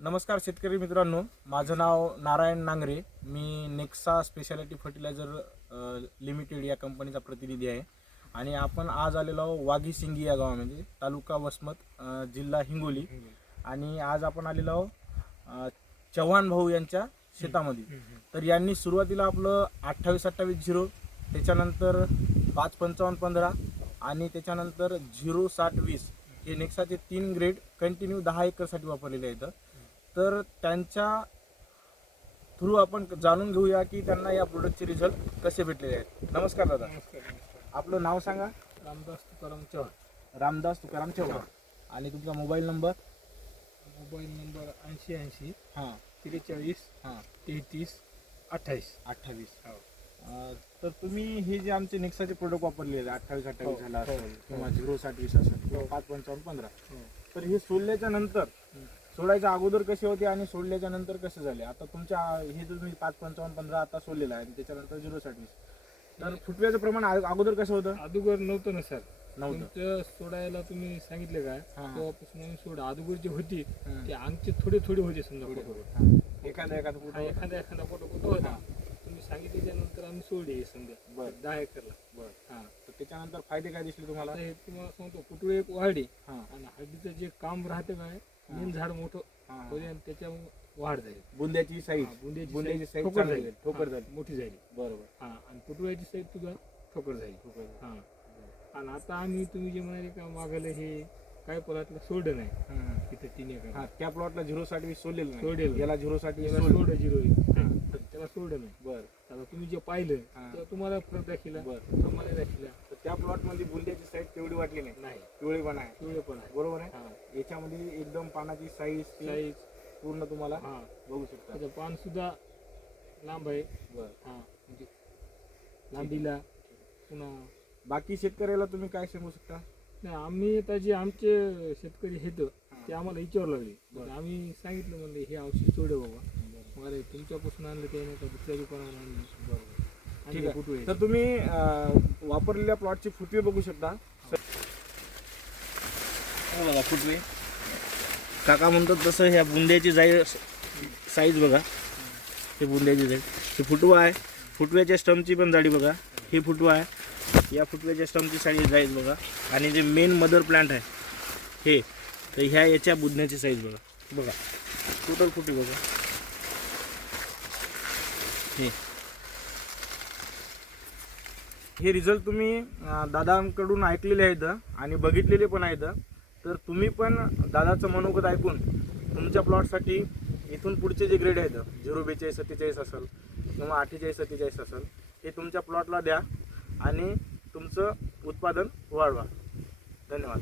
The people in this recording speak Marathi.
नमस्कार शेतकरी मित्रांनो, माझं नाव नारायण नांगरे. मी नेक्सा स्पेशालिटी फर्टिलायझर लिमिटेड या कंपनीचा प्रतिनिधी आहे आणि आपण आज आलेलो आहोत वाघी सिंगी या गावामध्ये, तालुका वसमत, जिल्हा हिंगोली. आणि आज आपण आलेलो आहोत चव्हाण भाऊ यांच्या शेतामध्ये. तर यांनी सुरुवातीला आपलं 28-28-0, त्याच्यानंतर 5-55-15 आणि त्याच्यानंतर 0-60-20 हे नेक्साचे 3 ग्रेड कंटिन्यू 10 एकरसाठी वापरलेले आहेत. तर त्यांच्या थ्रू आपण जाणून घेऊया की त्यांना या प्रोडक्टचे रिझल्ट कसे भेटलेले आहेत. नमस्कार दादा. नमस्कार. आपलं नाव सांगा. रामदास तुकाराम चव्हाण. रामदास तुकाराम चव्हाण. आणि तुमचा मोबाईल नंबर? मोबाईल नंबर 8080 हां 43 हां 33 28. 28. हो. तर तुम्ही हे जे आमचे नेक्साचे प्रोडक्ट वापरलेले 28-28 हो, झाला हो, असेल किंवा हो. 0-60-20 असेल किंवा 5-55-15, हो. तर हे सोडल्याच्या नंतर सोडायच्या अगोदर कसे होते आणि सोडल्याच्या नंतर कसे झाले? आता तुमच्या हे तुम्ही 5-55-15 आता सोडलेलं आहे आणि त्याच्यानंतर 0-60-20, तर फुटव्याचं प्रमाण अगोदर कसं होतं? अगोदर नव्हतं ना सर. नव्हतं. तुमचं सोडायला तुम्ही सांगितले काय हां. तेव्हापासून आम्ही सोडा. अगोदर जे होती हं. ते आमचे थोडे थोडे होते समजा थोडे फोटो. हां. एखादा फुट. एखादा फोटो होता. तुम्ही सांगितल्याच्या नंतर आम्ही सोडले हे समजा बरं. 10 एकरला. बरं. हां. तर त्याच्यानंतर फायदे काय दिसले तुम्हाला? आता हे तुम्हाला सांगतो फुटवे एक वाढली हां आणि हळदीचं जे काम राहते काय मेन झाड मोठं हां. होते आणि त्याच्यामुळे वाढ झाली. बुंद्याची साईज, हा, बुंद्याची बुंद्याची size साईज ठोकर चांगली झाली. ठोकर हा, झाली. मोठी झाली. बरोबर. हा आणि फुटव्याची साईज तुझा ठोकर झाली. ठोकर झाली. हा आणि आता आम्ही तुम्ही जे म्हणाले का मागायला हे काय पलातलं सोडलं नाही हं. तिथे 3 एकर हां, त्या प्लॉटला 0-60-20 सोडलेलं नाही. सोडलेलं. याला 0-60-20 त्याला सोडलं. सोडलं जिरो हा. त्याला सोडलं नाही. बरं आता तुम्ही जे पाहिलं हा. तेव्हा तुम्हाला फरक दाखिला, बरं. आम्हाला दाखिला तर त्या प्लॉटमध्ये बुंद्याची साईज तेवढी वाटली नाही, नाही. पिवळेपणा आहे. पिवळे पण आहे. बरोबर आहे. हा याच्यामध्ये एकदम पानाची साईज साईज. पूर्ण तुम्हाला हा बघू शकता. त्याचं पान सुद्धा लांब आहे. बरं. हा म्हणजे लांबीला पुन्हा बाकी शेतकऱ्याला तुम्ही काय सांगू शकता? नाही. आम्ही आता जे आमचे शेतकरी आहेत ते आम्हाला विचारू लागले. बरं. तर आम्ही सांगितलं म्हणले हे औषध सोडे बाबा. मग अरे तुमच्यापासून आणलं ते नाही का दुसऱ्या दुकानावर आणलं. बरोबर. ठीक आणि आहे. फुटवे. तर तुम्ही वापरलेल्या प्लॉटचे फुटवे बघू शकता. हे बघा फुटवे. काका म्हणतात तसं ह्या बुंद्याची साईज बघा. हे बुंद्याची साईज. हे फुटवा आहे. फुटव्याच्या स्टमची पण जाडी बघा. हे फुटवा आहे. या फुटव्याच्या स्टमची साईज बघा. आणि जे मेन मदर प्लांट आहे हे, तर ह्या याच्या बुंद्याची साईज बघा. टोटल फुटवे बघा. हे रिझल्ट तुम्ही दादांकडून ऐकलेले आहेत आणि बघितलेले पण आहेत. तर तुम्ही पण दादाचं मनोगत ऐकून तुमच्या प्लॉटसाठी इथून पुढचे जे ग्रेड आहेत 0-42-47 असेल किंवा 48-47 असेल, हे तुमच्या प्लॉटला द्या आणि तुमचं उत्पादन वाढवा. धन्यवाद.